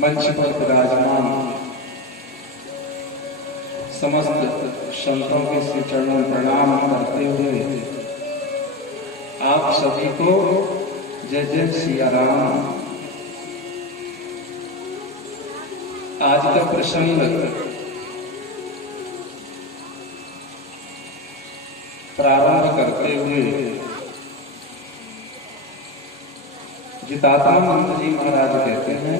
मंच पर विराजमान समस्त संतों के श्री चरणों में प्रणाम करते हुए आप सभी को जय जय सिया राम। आज का प्रसंग प्रारंभ करते हुए जितात्मानंद जी महाराज कहते हैं,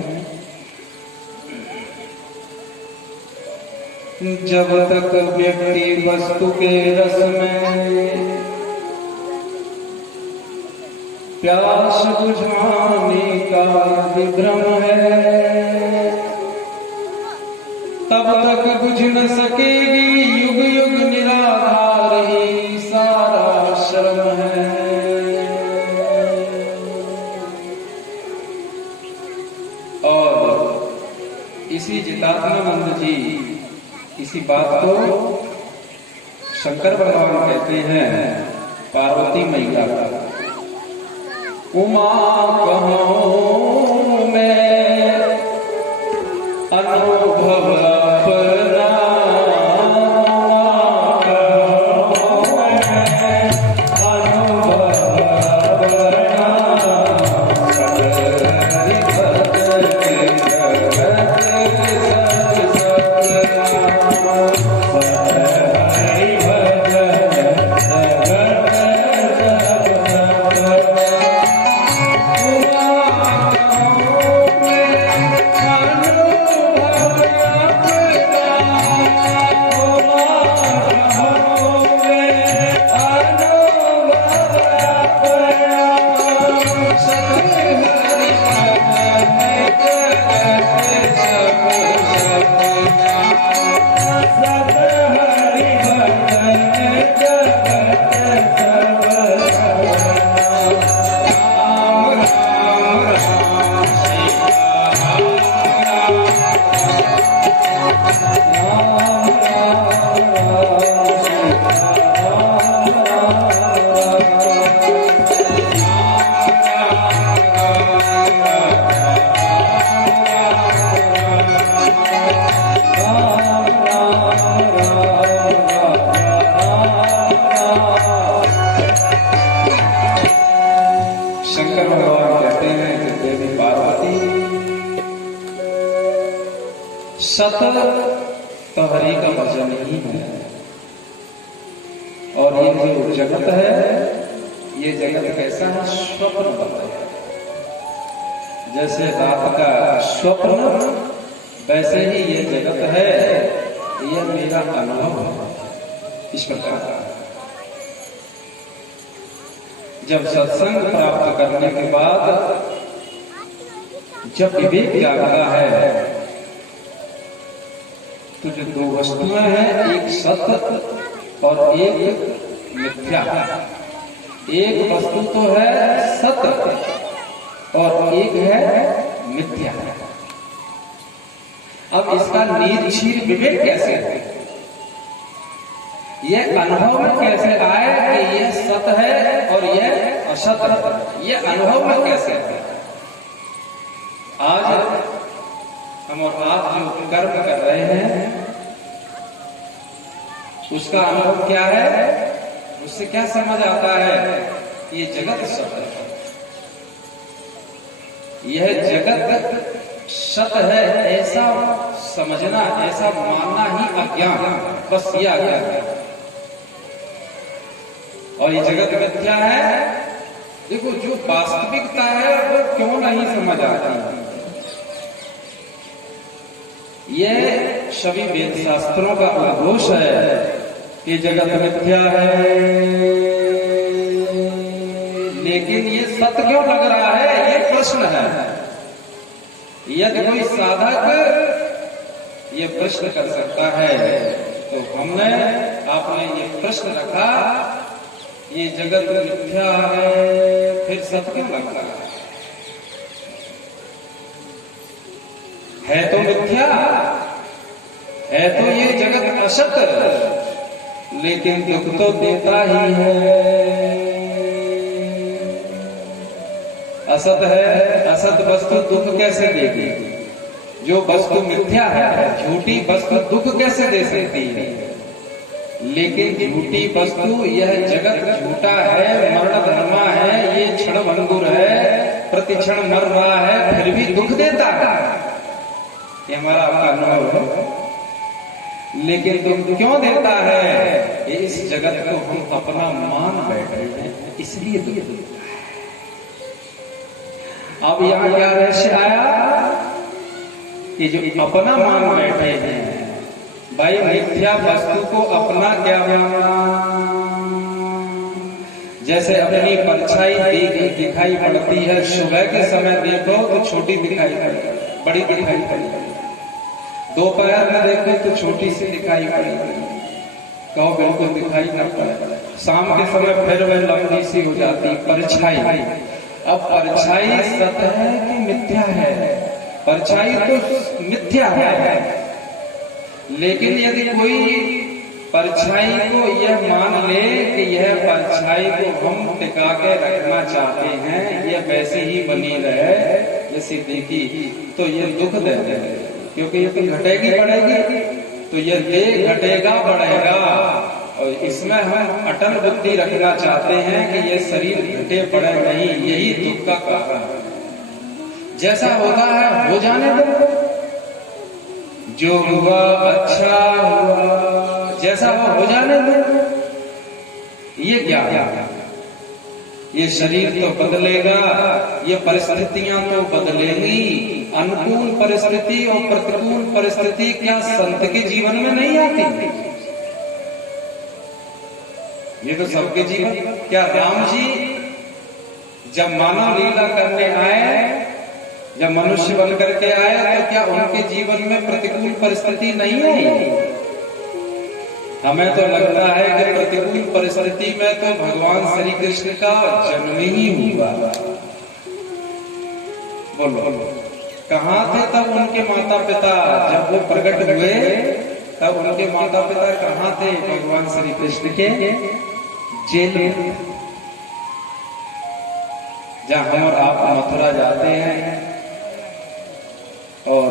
जब तक व्यक्ति वस्तु के रस में प्यास बुझाने का विभ्रम है, तब तक बुझ न सकेगी युग युग निराधार ही सारा श्रम है। और इसी जितात्मानंद जी इसी बात को शंकर भगवान कहते हैं पार्वती मैया का। उमा कहूं मैं अनुभव अपना, सत तो हरि का वचन ही है। और ये जो जगत है, ये जगत कैसा है? स्वप्न बताया। जैसे रात का स्वप्न, वैसे ही ये जगत है, यह मेरा अनुभव है। इस प्रकार जब सत्संग प्राप्त करने के बाद जब विवेक जागता है, तो जो दो वस्तुएं हैं, एक सत्य और एक मिथ्या। एक वस्तु तो है सत्य और एक है मिथ्या। अब इसका निर्छीर विवेक कैसे है? यह अनुभव में कैसे आए कि यह सत्य है और यह असत है? यह अनुभव में कैसे है? आज हम और आप जो कर्म कर रहे हैं, उसका अनुभव क्या है? उससे क्या समझ आता है? ये जगत सत्य है, यह जगत सत्य है, ऐसा समझना, ऐसा मानना ही अज्ञान, बस ये अज्ञान है। और ये जगत मिथ्या है। देखो, जो वास्तविकता है वो क्यों नहीं समझ आती? यह सभी वेद शास्त्रों का उद्घोष है कि जगत मिथ्या है, लेकिन ये सत्य क्यों लग रहा है? ये प्रश्न है। यदि कोई साधक ये प्रश्न कर सकता है, तो आपने ये प्रश्न रखा, ये जगत मिथ्या है, फिर सत्य क्यों लगता है? तो मिथ्या है, तो ये जगत असत, लेकिन दुख तो देता ही है। असत है, असत वस्तु दुख कैसे देगी? जो वस्तु मिथ्या है, झूठी वस्तु दुख कैसे दे सकती है? लेकिन झूठी वस्तु, यह जगत झूठा है, मरण धर्मा है, ये क्षण भंगुर है, प्रतिक्षण मर रहा है, फिर भी दुख देता है। ये हमारा आपका अनुभव है। लेकिन दुख क्यों देता है? इस जगत को हम अपना मान बैठे हैं, इसलिए दुख देता है। अब यहां क्या रहस्य आया कि जो अपना मान बैठे हैं, भाई मिथ्या वस्तु को अपना क्या मानना? जैसे अपनी परछाई दिखाई पड़ती है, सुबह के समय देखो तो छोटी दिखाई पड़ती, बड़ी दिखाई पड़ती, दोपहर में देखो तो छोटी सी दिखाई पड़ेगी, कहो बिल्कुल दिखाई न पड़े, शाम के समय फिर वह लंबी सी हो जाती परछाई। अब परछाई सत्य है कि मिथ्या है? परछाई तो मिथ्या है, लेकिन यदि कोई परछाई को यह मान ले कि यह परछाई को हम टिका के रखना चाहते हैं, यह वैसे ही बनी रहे जैसे देखी, तो यह दुख दे देगा, क्योंकि ये तो घटेगी बढ़ेगी, तो यह देह घटेगा बढ़ेगा। और इसमें हम अटल बुद्धि रखना चाहते हैं कि यह शरीर घटे बढ़े नहीं, यही दुख का कारण है। जैसा होता है हो जाने दो, जो हुआ अच्छा हुआ, जैसा हो जाने दो। ये क्या है? ये शरीर तो बदलेगा, ये परिस्थितियां तो बदलेंगी। अनुकूल परिस्थिति और प्रतिकूल परिस्थिति क्या संत के जीवन में नहीं आती? ये तो सबके जीवन। क्या राम जी जब मानव लीला करने आए, जब मनुष्य बन करके आए, तो क्या उनके जीवन में प्रतिकूल परिस्थिति नहीं आई? हमें तो लगता है कि प्रतिकूल परिस्थिति में तो भगवान श्री कृष्ण का जन्म ही हुआ। बोलो, कहाँ थे तब उनके माता पिता? जब वो प्रकट हुए तब उनके माता पिता कहाँ थे? भगवान श्री कृष्ण के जेल में। जहाँ हम और आप मथुरा जाते हैं और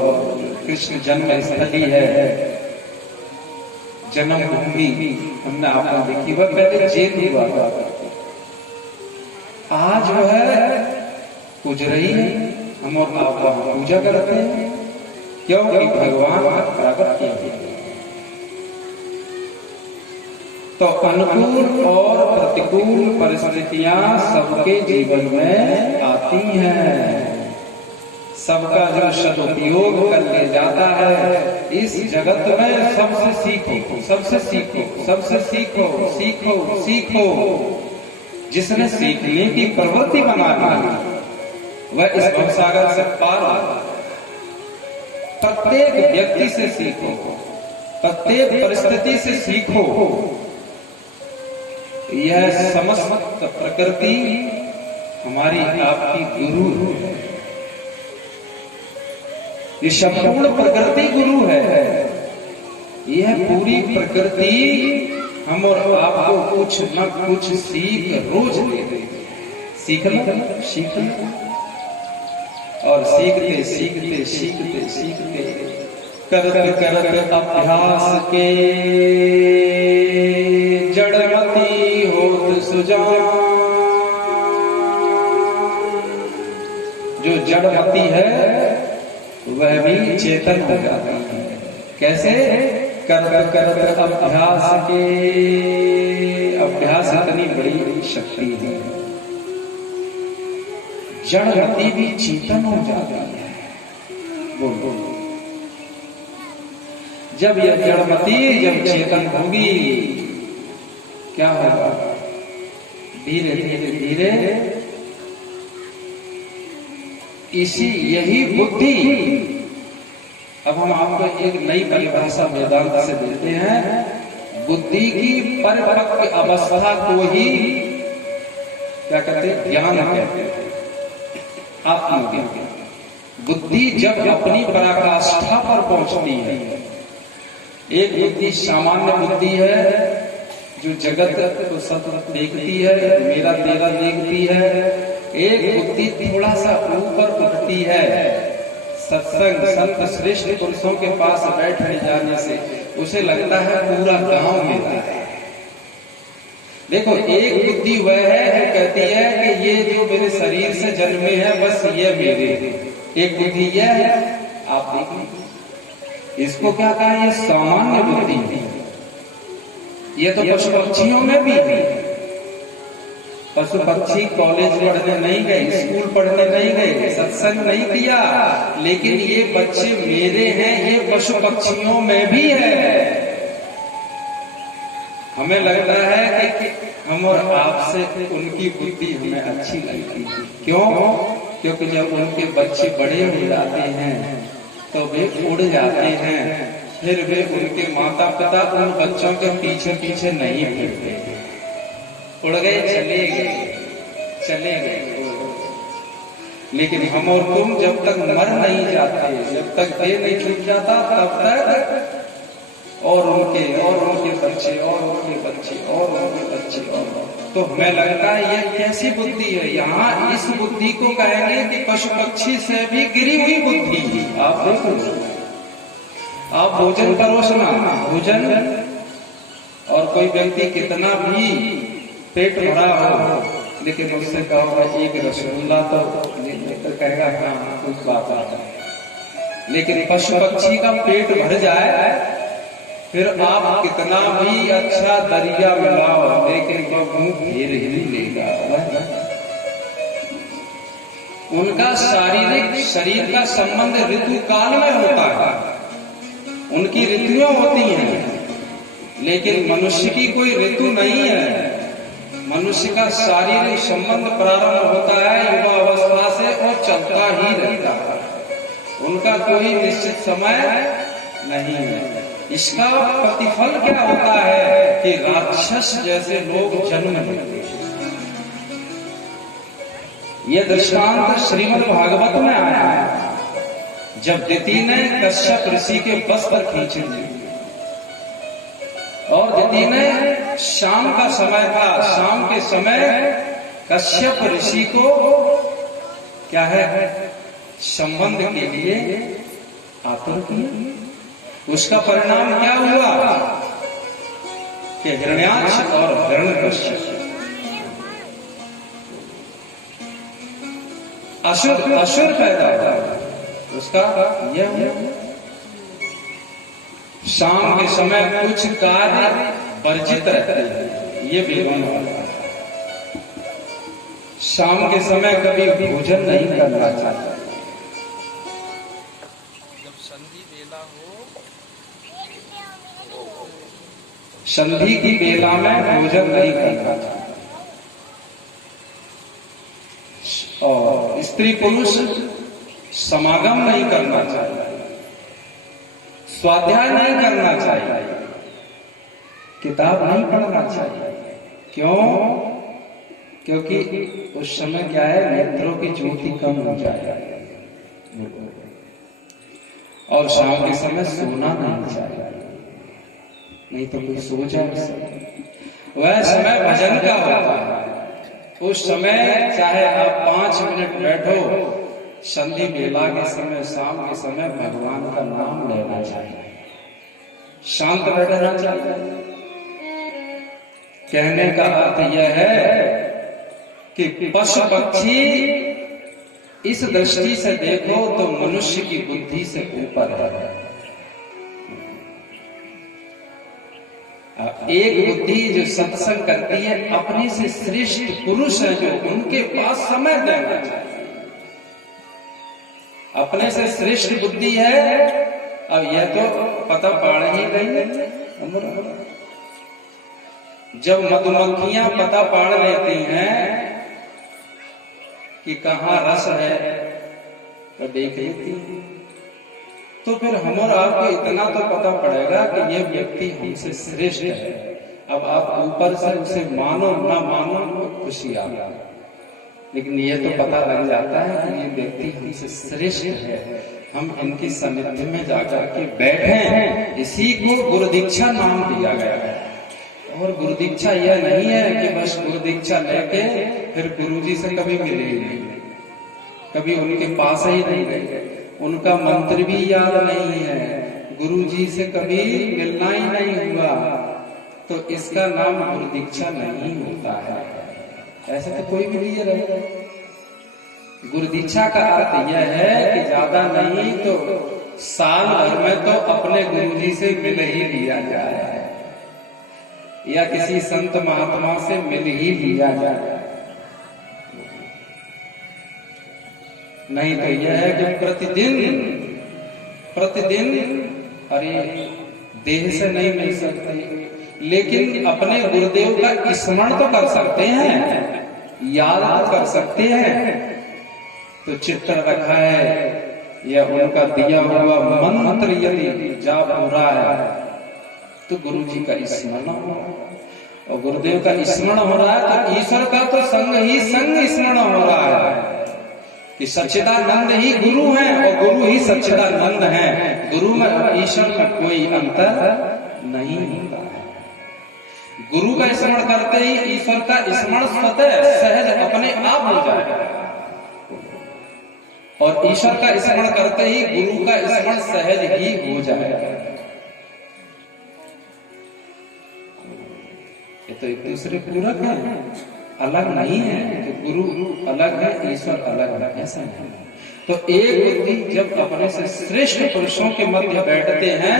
कृष्ण जन्म स्थली है, जन्मभूमि हमने आपको देखी, वह पहले जेल हुआ था, आज वह पूज रही है। हम और आप वहां पूजा करते हैं, क्योंकि भगवान प्रागट्य है। तो अनुकूल और प्रतिकूल परिस्थितियां सबके जीवन में आती हैं। सबका जो सदुपयोग कर ले जाता है इस जगत में, सबसे सीखो, सबसे सीखो, सबसे सीखो, सीखो, सीखो। जिसने सीखने की प्रवृत्ति बना ली वह इस भवसागर से पार होगा। प्रत्येक व्यक्ति से सीखो, प्रत्येक परिस्थिति से सीखो। यह समस्त प्रकृति हमारी आपकी गुरु है। ये संपूर्ण प्रकृति गुरु है। यह पूरी प्रकृति हम और आपको कुछ न कुछ सीख रोज दे रही है। सीखना, सीखना और सीखते सीखते सीखते सीखते करते करते अभ्यास के जड़मती होत सुजान। जो जड़मती है वह भी चेतन हो जाती है। कैसे? करते करते अभ्यास के, अभ्यास इतनी बड़ी शक्ति है। जड़मती भी चेतन हो जाती है। बोलो, जब यह जड़मती जब चेतन होगी क्या होगा? धीरे धीरे धीरे यही बुद्धि। अब हम आपको एक नई परिभाषा वेदांत से देते हैं। बुद्धि की परिपक्व अवस्था को ही क्या कहते हैं? ज्ञान कहते हैं, आत्मज्ञान। बुद्धि जब अपनी पराकाष्ठा पर पहुंचती है। एक बुद्धि सामान्य बुद्धि है जो जगत को सतत देखती है, मेरा तेरा देखती है। एक बुद्धि थोड़ा सा ऊपर उठती है। सत्संग संत श्रेष्ठ पुरुषों के पास बैठने जाने से उसे लगता है पूरा गांव मेरा है। देखो, एक बुद्धि वह है जो कहती है कि ये जो मेरे शरीर से जन्मे हैं बस ये मेरे। एक बुद्धि यह है, आप देखिए इसको क्या कहा? ये सामान्य बुद्धि। ये तो पशु पक्षियों में भी है। पशु पक्षी कॉलेज पढ़ने नहीं गए, स्कूल पढ़ने नहीं गए, सत्संग नहीं किया, लेकिन ये बच्चे मेरे हैं, ये पशु पक्षियों में भी है। हमें लगता है कि हम और आपसे उनकी बुद्धि हमें अच्छी लगती है। क्यों? क्योंकि जब उनके बच्चे बड़े हो जाते हैं तो वे उड़ जाते हैं, फिर वे उनके माता पिता उन बच्चों के पीछे पीछे नहीं फिरते। उड़ गए, चले गए, चले गए। लेकिन हम और तुम जब तक मर नहीं जाते, जब तक देह नहीं छूट जाता, तब तक और उनके बच्चे और उनके बच्चे और उनके बच्चे और। तो हमें लगता है ये कैसी बुद्धि है? यहाँ इस बुद्धि को कहेंगे कि पशु पक्षी से भी गिरी हुई बुद्धि। आप देखो, आप भोजन परोसना, भोजन, और कोई व्यक्ति कितना भी पेट भरा हो लेकिन उससे कहोगा एक रसगुल्ला तो कहेगा हाँ कुछ बात है। लेकिन पशु पक्षी का पेट भर जाए फिर आप कितना भी अच्छा दरिया मिलाओ लेकिन वो मुंह फेर ही लेगा। उनका शारीरिक शरीर का संबंध ऋतु काल में होता है, उनकी ऋतुएं होती हैं, लेकिन मनुष्य की कोई ऋतु नहीं है। मनुष्य का शारीरिक संबंध प्रारंभ होता है युवा अवस्था से और चलता ही रहता है। उनका कोई निश्चित समय नहीं है। इसका प्रतिफल क्या होता है कि राक्षस जैसे लोग जन्म लेते हैं। यह दृष्टांत श्रीमद् भागवत में आया है। जब दिति ने कश्यप ऋषि के वस्त्र खींचे और दिति ने शाम का समय था, शाम के समय कश्यप ऋषि को क्या है संबंध के लिए आतुर किया। उसका परिणाम क्या हुआ कि हिरण्याक्ष और हिरण्यकश्यप असुर पैदा हुआ। उसका यह शाम के समय कुछ कार्य वर्जित रहते हैं, ये विद्वान होता है। शाम के समय कभी भोजन नहीं करना चाहिए। जब संधि बेला हो, संधि की बेला में भोजन नहीं करना चाहिए। और स्त्री पुरुष समागम नहीं करना चाहिए, स्वाध्याय नहीं करना चाहिए, किताब नहीं पढ़ना चाहिए। क्यों? क्योंकि उस समय क्या है, नेत्रों की ज्योति कम हो जाएगी। और शाम के समय सोना नहीं चाहिए, नहीं तो कोई सो जाए। वह समय भजन का होता है। उस समय चाहे आप 5 मिनट बैठो, संधि बेला के समय, शाम के समय भगवान का नाम लेना चाहिए, शांत बैठना चाहिए। कहने का अर्थ यह है कि पशु पक्षी इस दृष्टि से देखो तो मनुष्य की बुद्धि से ऊपर है। एक बुद्धि जो सत्संग करती है, अपने से श्रेष्ठ पुरुष है जो, उनके पास समय देना चाहिए। अपने से श्रेष्ठ बुद्धि है। अब यह तो पता पड़ ही नहीं। जब मधुमक्खियां पता पड़ लेती हैं कि कहाँ रस है तो देख लेती हैं, तो फिर हम और आपको इतना तो पता पड़ेगा कि यह व्यक्ति हमसे श्रेष्ठ है। अब आप ऊपर से उसे मानो ना मानो तो खुशी आ गई, लेकिन ये तो पता लग जाता है कि ये व्यक्ति हमसे श्रेष्ठ है। हम इनकी सानिध्य में जाकर के बैठे हैं। इसी को गुरु दीक्षा नाम दिया गया है। और गुरु दीक्षा यह नहीं है कि बस गुरु दीक्षा लेके फिर गुरुजी से कभी मिले ही नहीं, कभी उनके पास ही नहीं गए, उनका मंत्र भी याद नहीं है, गुरुजी से कभी मिलना ही नहीं हुआ, तो इसका नाम गुरु दीक्षा नहीं होता है। ऐसा तो कोई भी नहीं रहेगा। गुरु दीक्षा का अर्थ यह है कि ज्यादा नहीं तो साल भर में तो अपने गुरुजी से मिल ही लिया जाए, या किसी संत महात्मा से मिल ही लिया जाए। नहीं तो यह है कि प्रतिदिन अरे देह से नहीं मिल सकते, लेकिन अपने गुरुदेव का स्मरण तो कर सकते हैं, याद तो कर सकते हैं। तो चित्र रखा है या उनका दिया हुआ मंत्र यदि जाप हो रहा है तो गुरु जी का स्मरण हो रहा है, और गुरुदेव का स्मरण हो रहा है तो ईश्वर का तो संग ही संग स्मरण हो रहा है कि सच्चिदानंद ही गुरु हैं और गुरु ही सच्चिदानंद हैं। गुरु में और ईश्वर में कोई अंतर नहीं होता है। गुरु का स्मरण करते ही ईश्वर का स्मरण स्वतः सहज अपने आप हो जाएगा, और ईश्वर का स्मरण करते ही गुरु का स्मरण सहज ही हो जाएगा। ये तो एक दूसरे पूरक है, अलग नहीं है कि गुरु अलग है ईश्वर अलग है, ऐसा नहीं। तो एक बुद्धि जब अपने से श्रेष्ठ पुरुषों के मध्य बैठते हैं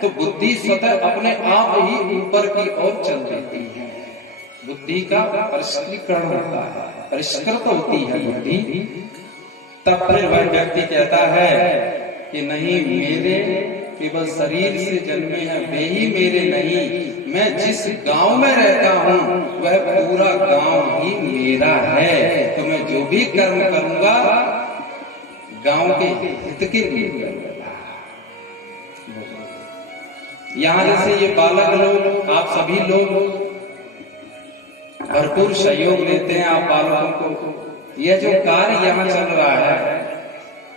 तो बुद्धि स्वतः अपने आप ही ऊपर की ओर चल देती है। बुद्धि का परिष्कृत होता है, परिष्कृत होती है बुद्धि। तब फिर वह व्यक्ति कहता है कि नहीं, मेरे केवल शरीर से जन्मे हैं वे ही मेरे नहीं, मैं जिस गांव में रहता हूँ वह पूरा गांव ही मेरा है। तो मैं जो भी कर्म करूंगा गांव के हित के लिए करूंगा। यहाँ जैसे ये बालक लोग, आप सभी लोग भरपूर सहयोग लेते हैं आप बालकों को। यह जो कार्य यहाँ चल रहा है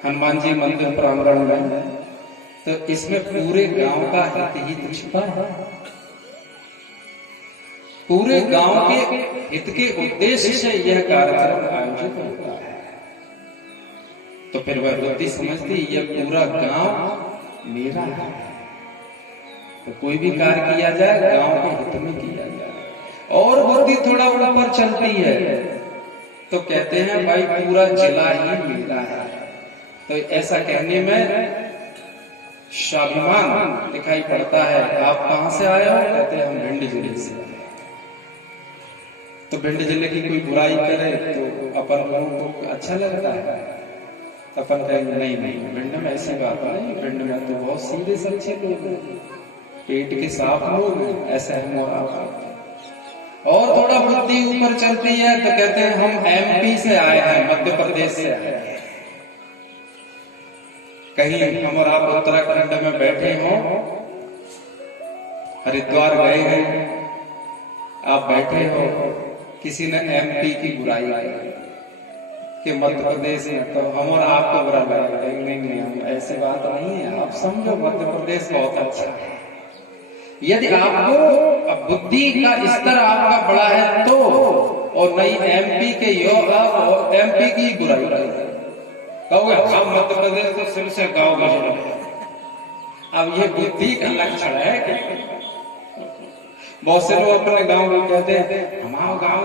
हनुमान जी मंदिर प्रांगण में, तो इसमें पूरे गांव का हित ही तो छिपा है। पूरे गांव के हित के उद्देश्य से यह कार्यक्रम आयोजित होता है। तो फिर वह बुद्धि समझती यह पूरा गांव मेरा है, तो कोई भी कार्य किया जाए गांव के हित में किया जाए। और बुद्धि थोड़ा ऊपर चलती है तो कहते हैं भाई पूरा जिला ही मेरा है। तो ऐसा कहने में स्वाभिमान दिखाई पड़ता है। आप कहां से आए हो? कहते हैं हम भिंड जिले से। तो भिंड जिले की कोई बुराई करे तो अपन लोगों को अच्छा लगता है। अपन कहेंगे नहीं नहीं, भिंड में ऐसी बात नहीं, भिंड में तो बहुत सीधे सच्चे लोग हैं, पेट के साफ लोग हैं, ऐसा है और थोड़ा बुद्धि ऊपर चलती है तो कहते हैं हम एमपी से आए हैं, मध्य प्रदेश से आए हैं। कहीं हम और आप उत्तराखंड में बैठे हों, हरिद्वार गए हैं, आप बैठे हो, किसी ने एमपी की बुराई की कि मध्य प्रदेश में, तो हम और आपको बुरा लगेगा। नहीं नहीं, हम ऐसी बात नहीं है, आप समझो मध्य प्रदेश बहुत अच्छा है। यदि आपको बुद्धि का स्तर आपका बड़ा है तो, और नहीं एमपी के एमपी की बुराई कहोगे हम मध्य प्रदेश तो सिर से गाँव गए। अब ये बुद्धि का लक्षण है कि बहुत से लोग अपने गाँव को कहते हैं हमारा गाँव